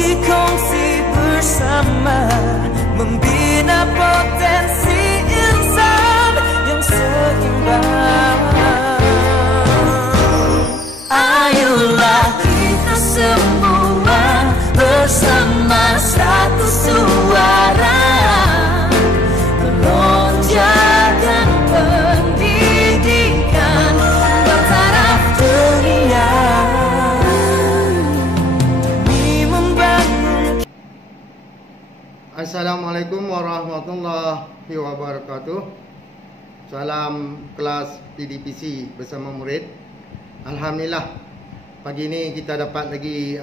dikongsi bersama, membina potensi insan yang seimbang. Ayolah kita semua bersama satu suara, melonjakkan pendidikan bertaraf dunia demi membangun. Assalamualaikum warahmatullahi wabarakatuh. Salam kelas PDPC bersama murid. Alhamdulillah, pagi ini kita dapat lagi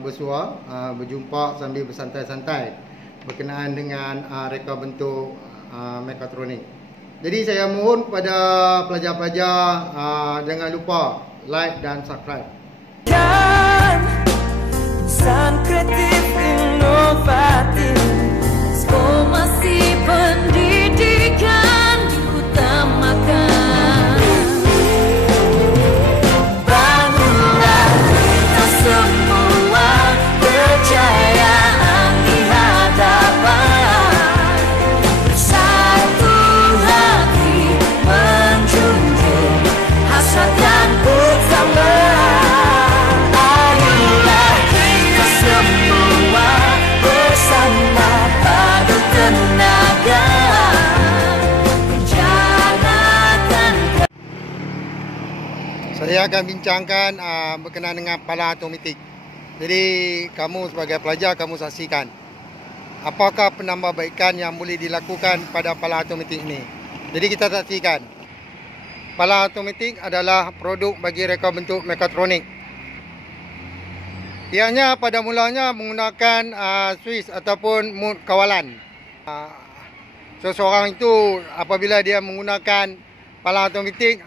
bersua, berjumpa sambil bersantai-santai berkenaan dengan reka bentuk mekatronik. Jadi saya mohon kepada pelajar-pelajar jangan lupa like dan subscribe. Insan kreatif inovatif, transformasi pendidikan diutamakan. Bangunlah kita semua kejayaan di hadapan, bersatu hati menjunjung hasrat yang utama. Ayolah kita semua bersama padu tenaga menjalankan. Saya akan bincangkan berkenaan dengan palang automatik. Jadi kamu sebagai pelajar, kamu saksikan apakah penambahbaikan yang boleh dilakukan pada palang automatik ini. Jadi kita saksikan. Palang automatik adalah produk bagi reka bentuk mekatronik. Ianya pada mulanya menggunakan switch ataupun mode kawalan. Seseorang itu apabila dia menggunakan palang automatik,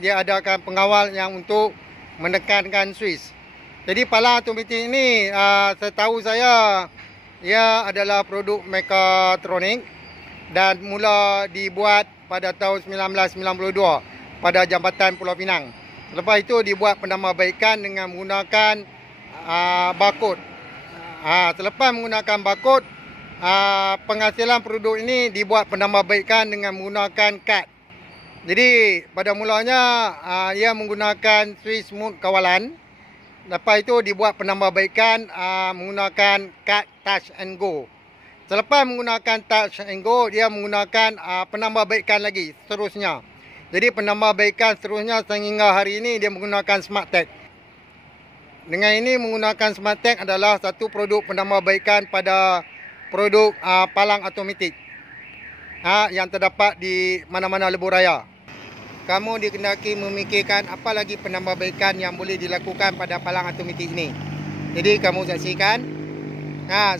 dia adakan pengawal yang untuk menekankan switch. Jadi palang automatik ini setahu saya ia adalah produk mekatronik dan mula dibuat pada tahun 1992 pada Jambatan Pulau Pinang. Lepas itu dibuat penambahbaikan dengan menggunakan barcode. Selepas menggunakan barcode, penghasilan produk ini dibuat penambahbaikan dengan menggunakan kad. Jadi pada mulanya ia menggunakan switch mode kawalan. Lepas itu dibuat penambahbaikan menggunakan kad touch and go. Selepas menggunakan touch and go, dia menggunakan penambahbaikan lagi seterusnya. Jadi penambahbaikan seterusnya sehingga hari ini dia menggunakan smart tag. Dengan ini menggunakan smart tag adalah satu produk penambahbaikan pada produk palang automatik yang terdapat di mana-mana lebuh raya. Kamu dikendaki memikirkan apa lagi penambahbaikan yang boleh dilakukan pada palang automatik ini. Jadi kamu saksikan.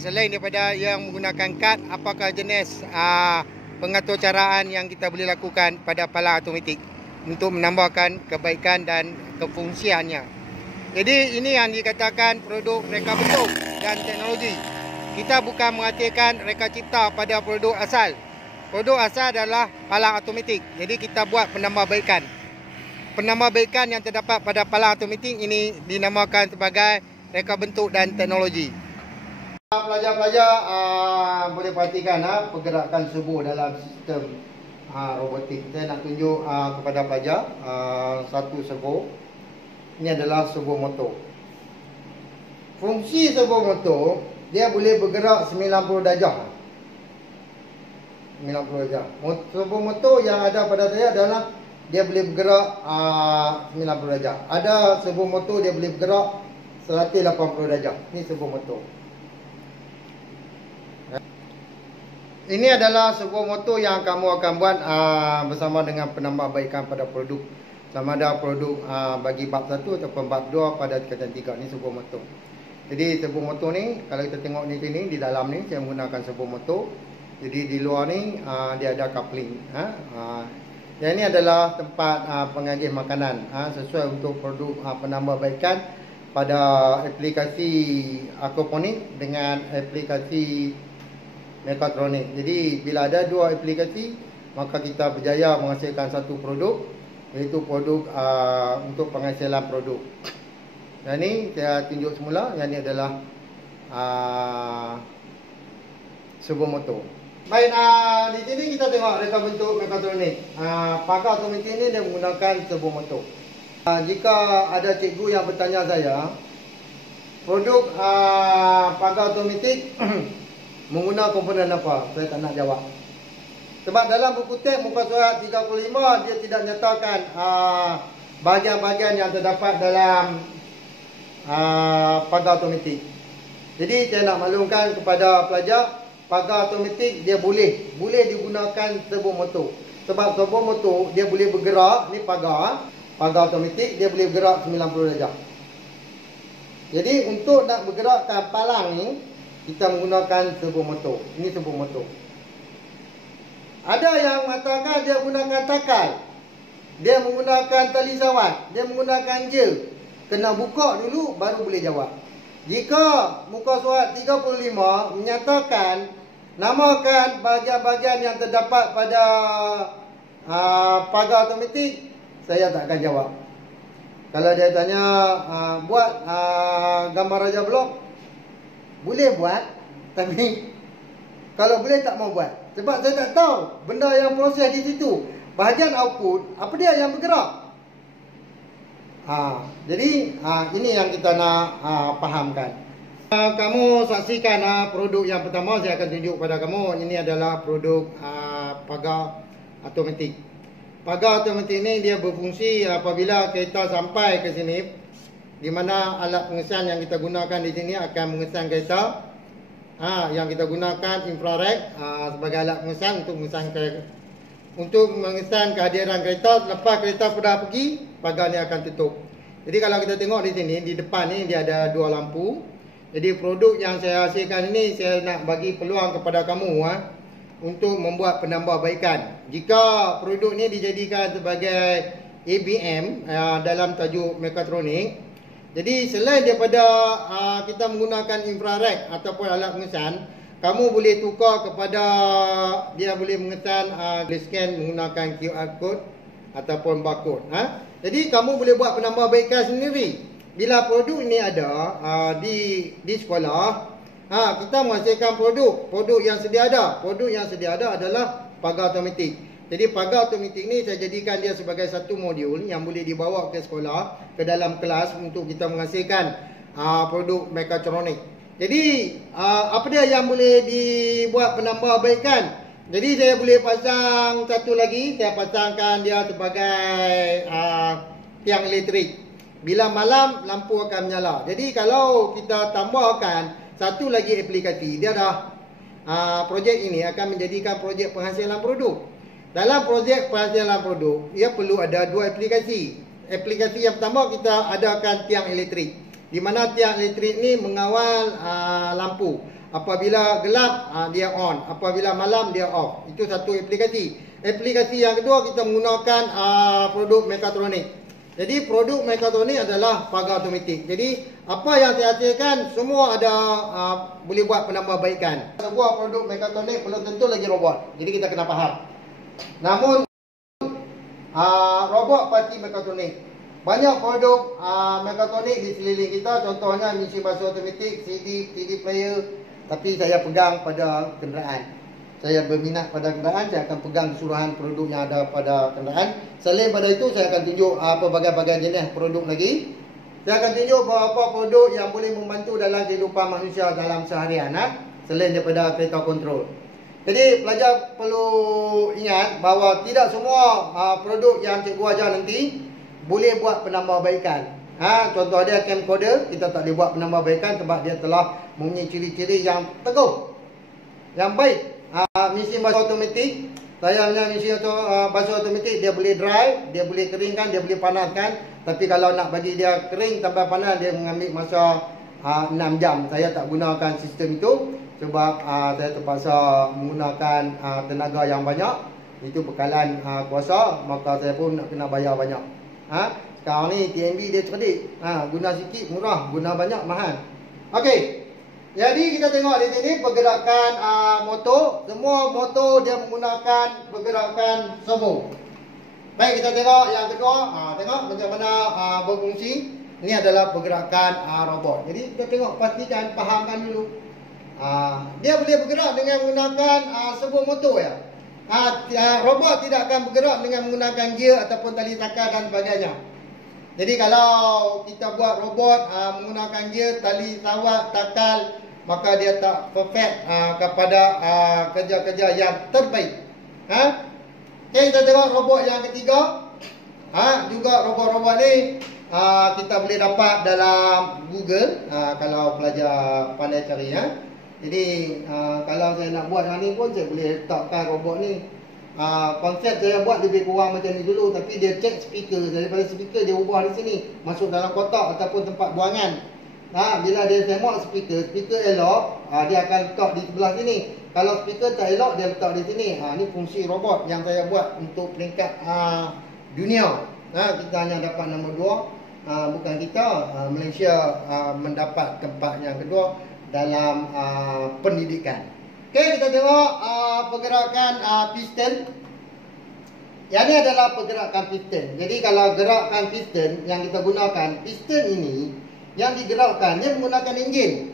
Selain daripada yang menggunakan kad, apakah jenis pengaturcaraan yang kita boleh lakukan pada palang automatik untuk menambahkan kebaikan dan kefungsiannya. Jadi ini yang dikatakan produk reka bentuk dan teknologi. Kita bukan mengatakan reka cipta pada produk asal. Produk asal adalah palang automatik. Jadi kita buat penambahbaikan. Penambahbaikan yang terdapat pada palang automatik ini dinamakan sebagai reka bentuk dan teknologi. Pelajar-pelajar boleh perhatikan pergerakan servo dalam sistem robotik. Saya nak tunjuk kepada pelajar satu servo. Ini adalah servo motor. Fungsi servo motor, dia boleh bergerak 90 darjah. 90 darjah. Servo motor yang ada pada saya adalah dia boleh bergerak 90 darjah. Ada servo motor dia boleh bergerak 180 darjah. Ini servo motor. Ini adalah servo motor yang kamu akan buat bersama dengan penambahbaikan pada produk. Sama ada produk bagi bab 1 ataupun bab 2 pada tingkatan 3. Ini servo motor. Jadi servo motor ni, kalau kita tengok di sini, di dalam ni saya menggunakan servo motor. Jadi di luar ni dia ada coupling. Yang ini adalah tempat pengagih makanan sesuai untuk produk penambahbaikan pada aplikasi aquaponik dengan aplikasi mekatronik. Jadi bila ada dua aplikasi, maka kita berjaya menghasilkan satu produk, iaitu produk untuk penghasilan produk. Yang ni saya tunjuk semula. Yang ni adalah servo motor. Baik, di sini kita tengok reka bentuk mekatronik. Pagar otomatik ini dia menggunakan servo motor. Jika ada cikgu yang bertanya saya, produk pagar otomatik menggunakan komponen apa? Saya tak nak jawab. Sebab dalam buku teks muka surat 35 dia tidak nyatakan bahagian-bahagian yang terdapat dalam pagar otomatik. Jadi saya nak maklumkan kepada pelajar, pagar otomatik dia boleh digunakan servo motor. Sebab servo motor dia boleh bergerak, ni pagar otomatik dia boleh bergerak 90 darjah. Jadi untuk nak bergerakkan palang ni kita menggunakan servo motor. Ini servo motor. Ada yang mengatakan dia menggunakan takal. Dia menggunakan tali sawat, dia menggunakan gear. Kena buka dulu baru boleh jawab. Jika muka surat 35 menyatakan namakan bahagian-bahagian yang terdapat pada pagar otomatik, saya tak akan jawab. Kalau dia tanya buat gambar raja blok, boleh buat, tapi kalau boleh tak mau buat. Sebab saya tak tahu benda yang proses di situ. Bahagian output, apa dia yang bergerak? Jadi ini yang kita nak fahamkan. Kamu saksikan produk yang pertama saya akan tunjuk pada kamu. Ini adalah produk pagar otomatik. Pagar otomatik ini dia berfungsi apabila kereta sampai ke sini, di mana alat pengesan yang kita gunakan di sini akan mengesan kereta. Yang kita gunakan infrared sebagai alat pengesan untuk mengesan kehadiran kereta. Lepas kereta sudah pergi, pagar ni akan tutup. Jadi kalau kita tengok di sini, di depan ni dia ada dua lampu. Jadi produk yang saya hasilkan ini saya nak bagi peluang kepada kamu untuk membuat penambahbaikan. Jika produk ni dijadikan sebagai ABM dalam tajuk mekatronik, jadi selain daripada kita menggunakan infrared ataupun alat pengesan, kamu boleh tukar kepada dia boleh mengesan scan menggunakan QR code ataupun barcode. Jadi kamu boleh buat penambahbaikan sendiri. Bila produk ini ada di sekolah, kita menghasilkan produk yang sedia ada. Produk yang sedia ada adalah pagar otomatik. Jadi pagar otomatik ni saya jadikan dia sebagai satu modul yang boleh dibawa ke sekolah, ke dalam kelas untuk kita menghasilkan produk mekatronik. Jadi apa dia yang boleh dibuat penambahbaikan? Jadi saya boleh pasang satu lagi, saya pasangkan dia sebagai tiang elektrik. Bila malam lampu akan menyala. Jadi kalau kita tambahkan satu lagi aplikasi, dia dah projek ini akan menjadikan projek penghasilan produk. Dalam projek penghasilan produk, ia perlu ada dua aplikasi. Aplikasi yang pertama kita adakan tiang elektrik, di mana tiang elektrik ni mengawal lampu. Apabila gelap dia on, apabila malam dia off. Itu satu aplikasi. Aplikasi yang kedua kita menggunakan produk mekatronik. Jadi produk mekatronik adalah pagar otomatik. Jadi apa yang saya hasilkan semua ada boleh buat penambahbaikan. Sebuah produk mekatronik belum tentu lagi robot. Jadi kita kena faham. Namun robot pasti mekatronik. Banyak produk mekatronik di sekeliling kita. Contohnya mesin basuh otomatik, CD player. Tapi saya pegang pada kenderaan. Saya berminat pada kenderaan, saya akan pegang keseluruhan produk yang ada pada kenderaan. Selain pada itu, saya akan tunjuk pelbagai-bagai jenis produk lagi. Saya akan tunjuk beberapa produk yang boleh membantu dalam kehidupan manusia dalam seharian, selain daripada kereta kontrol. Jadi pelajar perlu ingat bahawa tidak semua produk yang cikgu ajar nanti boleh buat penambahbaikan. Contoh dia camcorder, kita tak boleh buat penambahbaikan sebab dia telah mempunyai ciri-ciri yang teguh, yang baik. Mesin basuh otomatik, saya punya mesin basuh otomatik, dia boleh dry, dia boleh keringkan, dia boleh panaskan. Tapi kalau nak bagi dia kering tambah panas, dia mengambil masa 6 jam. Saya tak gunakan sistem itu sebab saya terpaksa menggunakan tenaga yang banyak. Itu bekalan kuasa, maka saya pun nak kena bayar banyak. Sekarang ni TNB dia cerdik. Guna sikit murah, guna banyak mahal. Okey. Jadi kita tengok di sini pergerakan motor. Semua motor dia menggunakan pergerakan servo. Baik, kita tengok yang kedua. Tengok bagaimana berfungsi. Ini adalah pergerakan robot. Jadi kita tengok, pastikan, fahamkan dulu. Dia boleh bergerak dengan menggunakan sebuah motor ya. Robot tidak akan bergerak dengan menggunakan gear ataupun tali takar dan sebagainya. Jadi kalau kita buat robot menggunakan gear, tali sawat, takal, maka dia tak perfect kepada kerja-kerja yang terbaik. Okay, kita tengok robot yang ketiga. Juga robot-robot ni kita boleh dapat dalam Google kalau pelajar pandai cari. Jadi kalau saya nak buat yang ni pun saya boleh letakkan robot ni. Konsep saya buat lebih kurang macam ni dulu, tapi dia check speaker. Daripada speaker dia ubah di sini, masuk dalam kotak ataupun tempat buangan. Bila dia tengok speaker elok, dia akan letak di sebelah sini. Kalau speaker tak elok, dia letak di sini. Ni fungsi robot yang saya buat untuk peringkat dunia. Kita hanya dapat nombor 2. Bukan kita, Malaysia mendapat tempat yang kedua dalam pendidikan. Okey, kita tengok pergerakan piston. Yang ini adalah pergerakan piston. Jadi kalau gerakan piston yang kita gunakan, piston ini yang digerakkan, dia menggunakan enjin.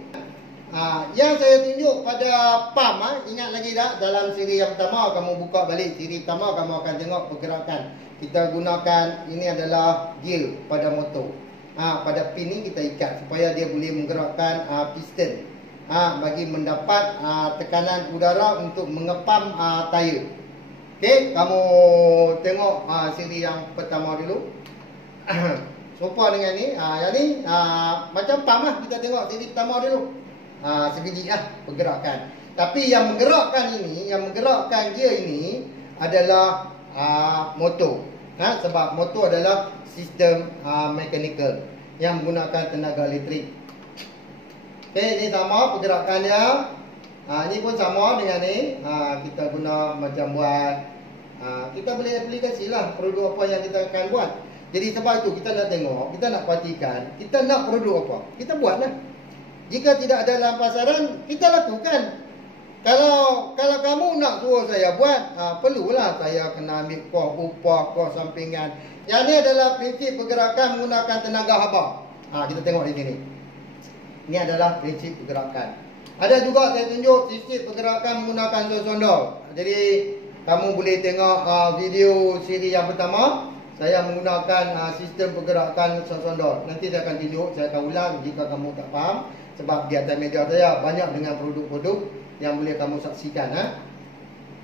Yang saya tunjuk pada pump, ingat lagi tak? Dalam siri yang pertama, kamu buka balik siri pertama, kamu akan tengok pergerakan. Kita gunakan, ini adalah gear pada motor. Pada pin ni kita ikat supaya dia boleh menggerakkan piston. Bagi mendapat tekanan udara untuk mengepam tayar. Okey, kamu tengok siri yang pertama dulu. Serupa dengan ni. Yang ni macam pump lah. Kita tengok siri pertama dulu. Sebiji pergerakan. Tapi yang menggerakkan ini, yang menggerakkan gear ini adalah motor. Sebab motor adalah sistem mechanical yang menggunakan tenaga elektrik. Okey, ini sama pergerakan dia. Ini pun sama dengan ni. Kita guna macam buat, kita boleh aplikasi lah produk apa yang kita akan buat. Jadi sebab itu kita nak tengok, kita nak perhatikan, kita nak produk apa, kita buat lah. Jika tidak ada dalam pasaran, kita lakukan. Kalau kamu nak suruh saya buat, perlulah saya kena ambil kos upah, kos sampingan. Yang ni adalah prinsip pergerakan menggunakan tenaga haba. Kita tengok di sini. Ini adalah prinsip pergerakan. Ada juga saya tunjuk prinsip pergerakan menggunakan sondol. Jadi kamu boleh tengok video siri yang pertama. Saya menggunakan sistem pergerakan sondol. Nanti saya akan tunjuk, saya akan ulang jika kamu tak faham. Sebab di atas meja saya banyak dengan produk-produk yang boleh kamu saksikan.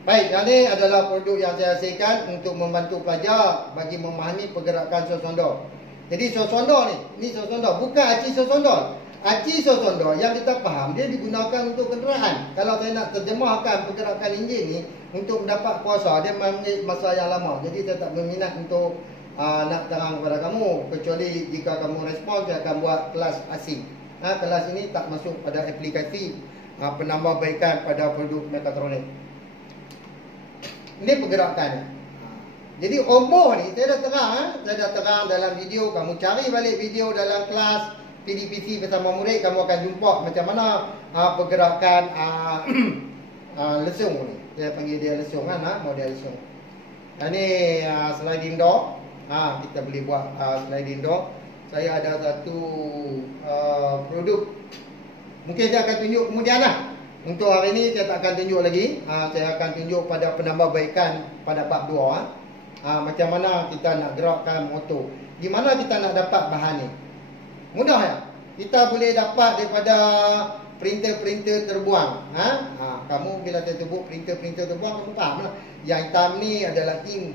Baik, yang ini adalah produk yang saya hasilkan untuk membantu pelajar bagi memahami pergerakan sondol. Jadi sondol ni sondol, bukan aci sondol. Aci sondol yang kita faham, dia digunakan untuk kenderaan. Kalau saya nak terjemahkan pergerakan enjin ni untuk mendapat kuasa, dia mengambil masa yang lama. Jadi saya tak berminat untuk nak terang kepada kamu. Kecuali jika kamu respon, saya akan buat kelas asing. Kelas ini tak masuk pada aplikasi penambahbaikan pada produk mekatronik. Ini pergerakan. Jadi umur ni saya dah terang dalam video. Kamu cari balik video dalam kelas PDPC bersama murid, kamu akan jumpa macam mana pergerakan lesung ni. Saya panggil dia lesung model lesung. Ini sliding door. Kita boleh buat sliding door. Saya ada satu produk. Mungkin saya akan tunjuk kemudian lah. Untuk hari ini saya tak akan tunjuk lagi. Saya akan tunjuk pada penambahbaikan pada bab 2. Macam mana kita nak gerakkan motor. Di mana kita nak dapat bahan ni? Mudah ya. Kita boleh dapat daripada printer-printer terbuang. Kamu bila saya sebut printer-printer terbuang, kamu faham lah. Yang hitam ni adalah ink.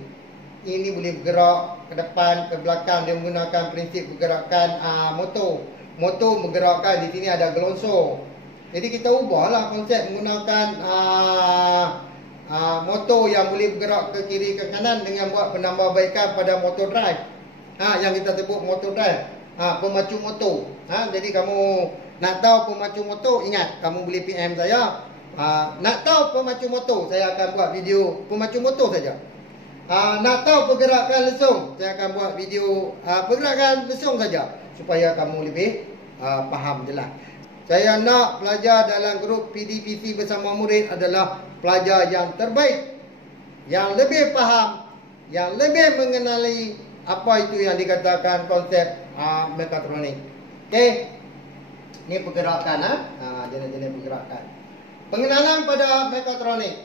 Ini boleh bergerak ke depan, ke belakang. Dia menggunakan prinsip pergerakan motor. Motor menggerakkan, di sini ada gelonsor. Jadi kita ubahlah konsep menggunakan motor yang boleh bergerak ke kiri ke kanan dengan buat penambahbaikan pada motor drive. Yang kita sebut motor drive. Pemacu motor. Jadi kamu nak tahu pemacu motor, ingat kamu boleh PM saya. Nak tahu pemacu motor, saya akan buat video pemacu motor saja. Nak tahu pergerakan lesung, saya akan buat video pergerakan lesung saja supaya kamu lebih faham jelas. Saya nak pelajar dalam grup PDPC bersama murid adalah pelajar yang terbaik, yang lebih faham, yang lebih mengenali apa itu yang dikatakan konsep Mechatronic. Okey. Ini pergerakan jenis-jenis pergerakan. Pengenalan pada Mechatronic.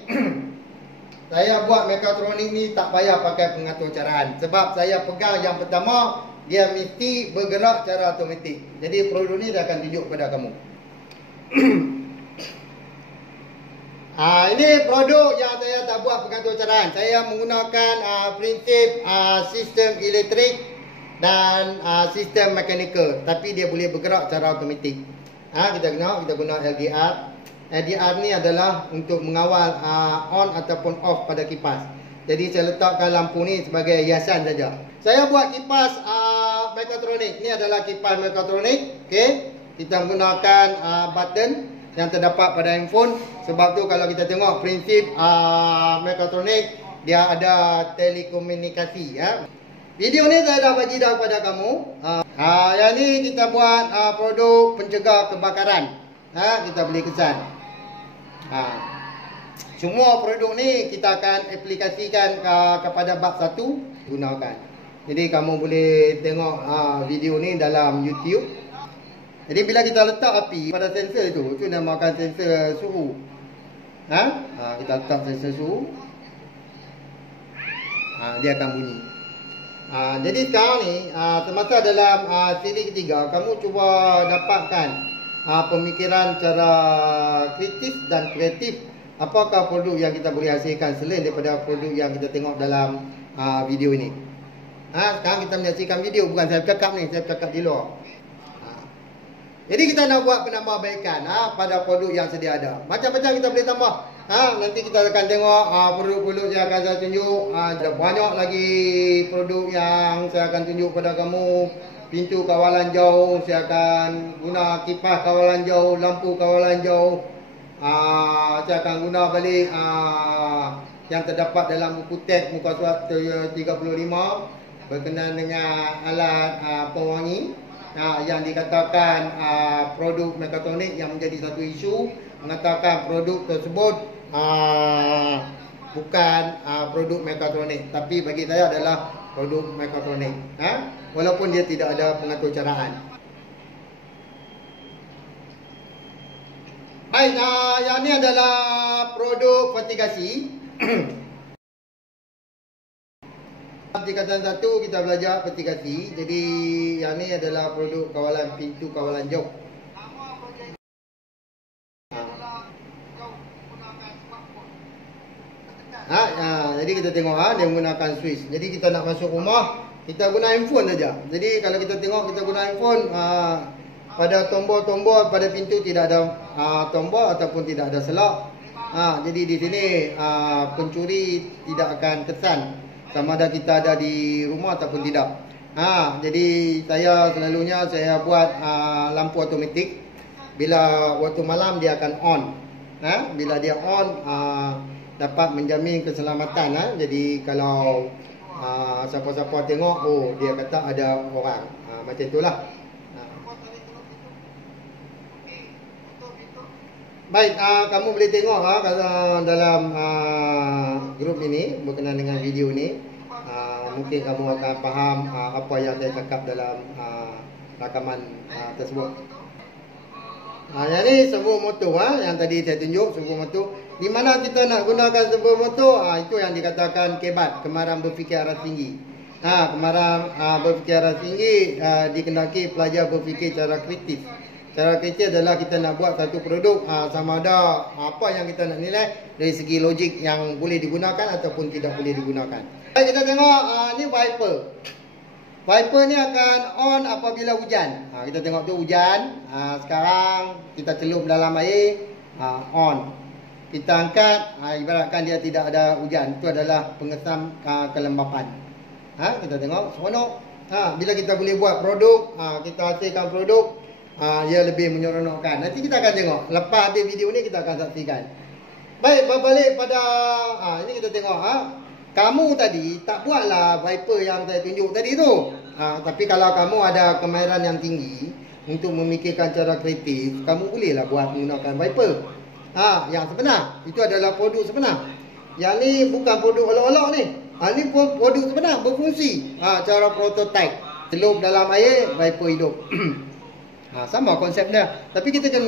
Saya buat Mechatronic ni tak payah pakai pengatur caraan sebab saya pegang yang pertama dia mesti bergerak secara automatik. Jadi produk ni saya akan tunjuk kepada kamu. Ini produk yang saya tak buat pengatur caraan. Saya menggunakan prinsip sistem elektrik dan sistem mekanikal, tapi dia boleh bergerak secara automatik. Kita guna LDR. LDR ni adalah untuk mengawal on ataupun off pada kipas. Jadi saya letakkan lampu ni sebagai hiasan saja. Saya buat kipas Mechatronic. Ini adalah kipas Mechatronic. Okey. Kita menggunakan button yang terdapat pada handphone. Sebab tu kalau kita tengok prinsip Mechatronic, dia ada telekomunikasi. Video ni saya dah bagi dah kepada kamu. Yang ni kita buat produk pencegah kebakaran. Kita beli kesan. Semua produk ni kita akan aplikasikan kepada bab 1 gunakan. Jadi kamu boleh tengok video ni dalam YouTube. Jadi bila kita letak api pada sensor tu, itu namakan sensor suhu. Kita letak sensor suhu. Dia akan bunyi. Jadi sekarang ni semasa dalam siri ketiga, kamu cuba dapatkan pemikiran cara kritis dan kreatif. Apakah produk yang kita boleh hasilkan selain daripada produk yang kita tengok dalam video ini. Sekarang kita menyaksikan video, bukan saya cakap ni, saya cakap di luar. Jadi kita nak buat penambahbaikan pada produk yang sedia ada. Macam-macam kita boleh tambah. Nanti kita akan tengok produk-produk yang akan saya tunjuk. Ada banyak lagi produk yang saya akan tunjuk pada kamu. Pintu kawalan jauh, saya akan guna kipas kawalan jauh, lampu kawalan jauh. Saya akan guna balik yang terdapat dalam buku teks muka surat 35 berkenaan dengan alat pewangi yang dikatakan produk Mechatronic yang menjadi satu isu, mengatakan produk tersebut bukan produk Mechatronic, tapi bagi saya adalah produk Mechatronic. Walaupun dia tidak ada pengatur caraan. Baik, yang ni adalah produk vertigasi. Tingkatan 1 kita belajar vertigasi. Jadi yang ni adalah produk kawalan pintu kawalan jauh. Jadi kita tengok dia menggunakan switch. Jadi kita nak masuk rumah, kita guna handphone saja. Jadi kalau kita tengok kita guna handphone, pada tombol-tombol pada pintu tidak ada tombol ataupun tidak ada selak. Jadi di sini pencuri tidak akan kesan sama ada kita ada di rumah ataupun tidak. Jadi saya selalunya saya buat lampu automatik. Bila waktu malam dia akan on. Bila dia on dapat menjamin keselamatan. Jadi kalau siapa-siapa tengok, oh dia kata ada orang. Macam itulah. Baik, kamu boleh tengok dalam grup ini berkenaan dengan video ini. Mungkin kamu akan faham apa yang saya cakap dalam rakaman tersebut. Yang ni servo motor yang tadi saya tunjuk, servo motor. Di mana kita nak gunakan servo motor, itu yang dikatakan kebat, kemaran berfikir arah tinggi. Kemaran berfikir arah tinggi dikendaki pelajar berfikir secara kritis. Cara kritis adalah kita nak buat satu produk sama ada apa yang kita nak nilai dari segi logik yang boleh digunakan ataupun tidak boleh digunakan. Baik, kita tengok ni wiper. Wiper ni akan on apabila hujan. Kita tengok tu hujan. Sekarang kita celup dalam air, on. Kita angkat, ibaratkan dia tidak ada hujan. Itu adalah pengesam kelembapan. Kita tengok seronok. Bila kita boleh buat produk, kita hasilkan produk, ia lebih menyeronokkan. Nanti kita akan tengok. Lepas habis video ni kita akan saksikan. Baik, berbalik pada ini kita tengok. Kamu tadi tak buatlah wiper yang saya tunjuk tadi tu. Tapi kalau kamu ada kemahiran yang tinggi untuk memikirkan cara kreatif, kamu bolehlah buat menggunakan wiper. Yang sebenar itu adalah produk sebenar. Yang ni bukan produk olok-olok ni. Ni produk sebenar berfungsi. Cara prototype. Celup dalam air, vapor hidup. Sama konsep dia. Tapi kita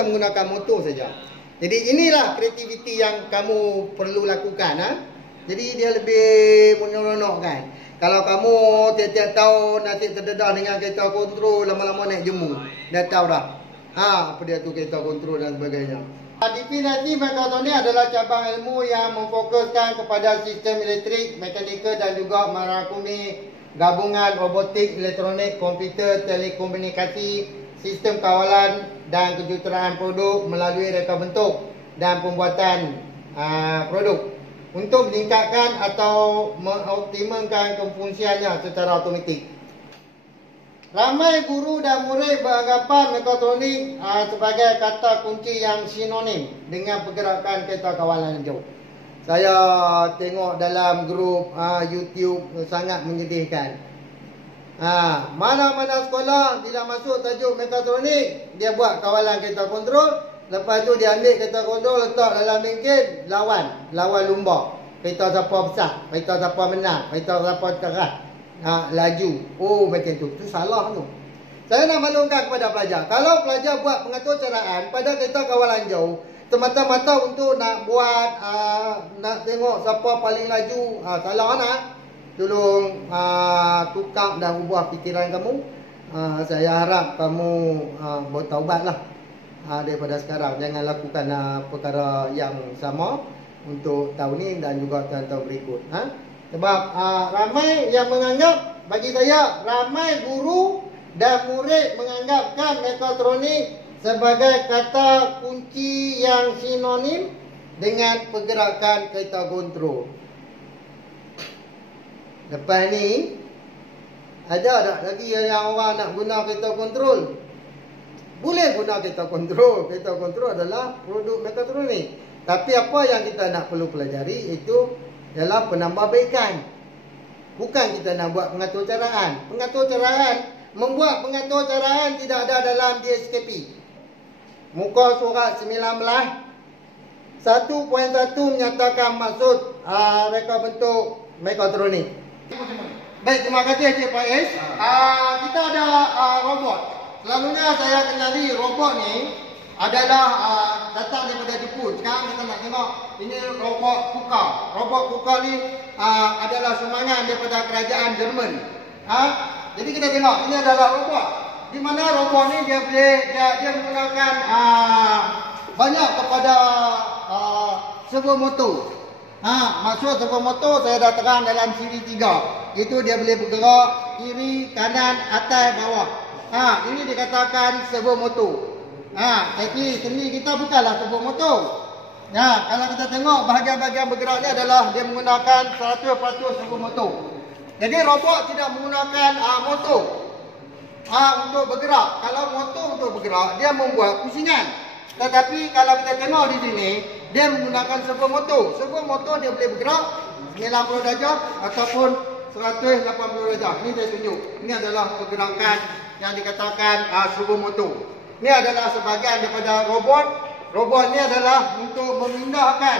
menggunakan motor saja. Jadi inilah kreativiti yang kamu perlu lakukan. Jadi dia lebih menyeronok kan. Kalau kamu tiap-tiap tahun nanti terdedah dengan kereta kontrol, lama-lama naik jemu. Dah tahu dah. Apa dia tu kereta kontrol dan sebagainya. Definisi mekatronik adalah cabang ilmu yang memfokuskan kepada sistem elektrik, mekanikal dan juga merangkumi gabungan robotik, elektronik, komputer, telekomunikasi, sistem kawalan dan kejuruteraan produk melalui reka bentuk dan pembuatan produk untuk meningkatkan atau mengoptimalkan kefungsiannya secara automatik. Ramai guru dan murid beranggapan mekatronik sebagai kata kunci yang sinonim dengan pergerakan kereta kawalan jauh. Saya tengok dalam grup YouTube sangat menyedihkan. Mana-mana sekolah bila masuk tajuk mekatronik, dia buat kawalan kereta kontrol. Lepas tu dia ambil kereta kontrol, letak dalam bengkel, lawan lumba. Kereta siapa besar, kereta siapa menang, kereta siapa keras, laju. Oh macam tu. Tu salah tu. Saya nak maklumkan kepada pelajar, kalau pelajar buat pengatur caraan pada kereta kawalan jauh, semata-mata untuk nak buat nak tengok siapa paling laju, salah nak. Tolong tukar dan ubah fikiran kamu. Saya harap kamu bertaubatlah daripada sekarang. Jangan lakukan perkara yang sama untuk tahun ni dan juga tahun-tahun berikut. Sebab ramai yang menganggap, bagi saya ramai guru dan murid menganggapkan mekatronik sebagai kata kunci yang sinonim dengan pergerakan kereta kontrol. Lepas ni ada tak lagi yang orang nak guna kereta kontrol? Boleh guna kereta kontrol. Kereta kontrol adalah produk mekatronik. Tapi apa yang kita nak perlu pelajari itu adalah penambahbaikan. Bukan kita nak buat pengatur caraan. Membuat pengatur caraan tidak ada dalam DSKP. Muka surat 19 1.1 menyatakan maksud reka bentuk mekatronik. Baik, terima kasih Encik Faiz. Kita ada robot. Selalunya saya kenali robot ni adalah datang daripada Jepun. Sekarang kita nak tengok ini robot KUKA. Robot KUKA ni adalah sumbangan daripada kerajaan Jerman. Jadi kita tengok ini adalah robot. Di mana robot ni dia menggunakan banyak kepada servo motor. Maksud servo motor saya dah terang dalam siri 3. Itu dia boleh bergerak kiri, kanan, atas, bawah. Ini dikatakan servo motor. Tapi sendi kita bukanlah servo motor. Kalau kita tengok bahagian-bahagian bergerak ni adalah dia menggunakan 100% servo motor. Jadi robot tidak menggunakan motor untuk bergerak. Kalau motor untuk bergerak, dia membuat pusingan. Tetapi kalau kita tengok di sini, dia menggunakan servo motor. Servo motor dia boleh bergerak 90 darjah ataupun 180 darjah. Ini saya tunjuk. Ini adalah pergerakan yang dikatakan servo motor. Ini adalah sebahagian daripada robot. Robot ini adalah untuk memindahkan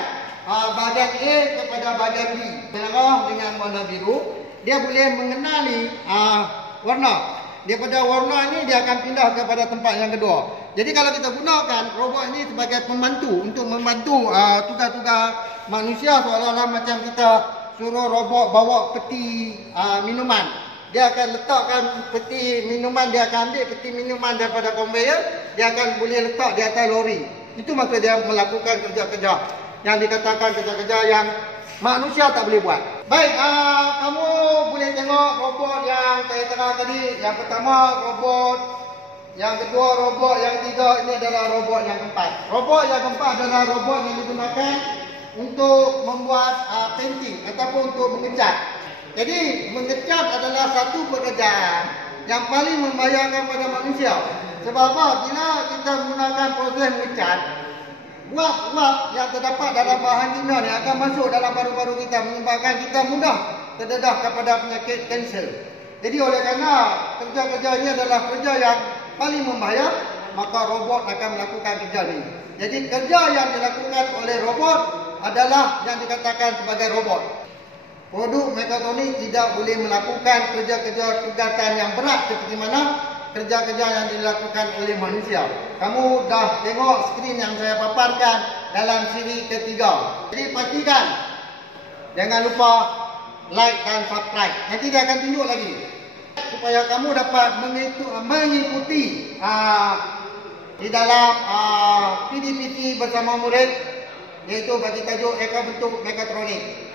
bahagian A kepada bahagian B. Merah dengan warna biru. Dia boleh mengenali warna. Daripada warna ini dia akan pindah kepada tempat yang kedua. Jadi kalau kita gunakan robot ini sebagai pembantu untuk membantu tugas-tugas manusia, seolah-olah macam kita suruh robot bawa peti minuman. Dia akan letakkan peti minuman, dia akan ambil peti minuman daripada conveyor, dia akan boleh letak di atas lori. Itu maksud dia melakukan kerja-kerja yang dikatakan kerja-kerja yang manusia tak boleh buat. Baik, kamu boleh tengok robot yang saya terang tadi. Yang pertama robot, yang kedua robot, yang ketiga ini adalah robot yang keempat. Robot yang keempat adalah robot yang digunakan untuk membuat painting ataupun untuk mengecat. Jadi mengecat adalah satu pekerjaan yang paling membayangkan pada manusia. Sebab apa? Bila kita menggunakan proses mengecat, uap-uap yang terdapat dalam bahan kimia ni akan masuk dalam paru-paru kita, menyebabkan kita mudah terdedah kepada penyakit kanser. Jadi oleh kerana kerja-kerja ini adalah kerja yang paling membahaya, maka robot akan melakukan kerja ini. Jadi kerja yang dilakukan oleh robot adalah yang dikatakan sebagai robot. Produk mekatronik tidak boleh melakukan kerja-kerja tugatan yang berat seperti mana kerja-kerja yang dilakukan oleh manusia. Kamu dah tengok skrin yang saya paparkan dalam siri ketiga. Jadi pastikan, jangan lupa like dan subscribe. Nanti dia akan tunjuk lagi supaya kamu dapat mengikuti di dalam PDPT bersama murid, iaitu bagi tajuk reka bentuk mekatronik.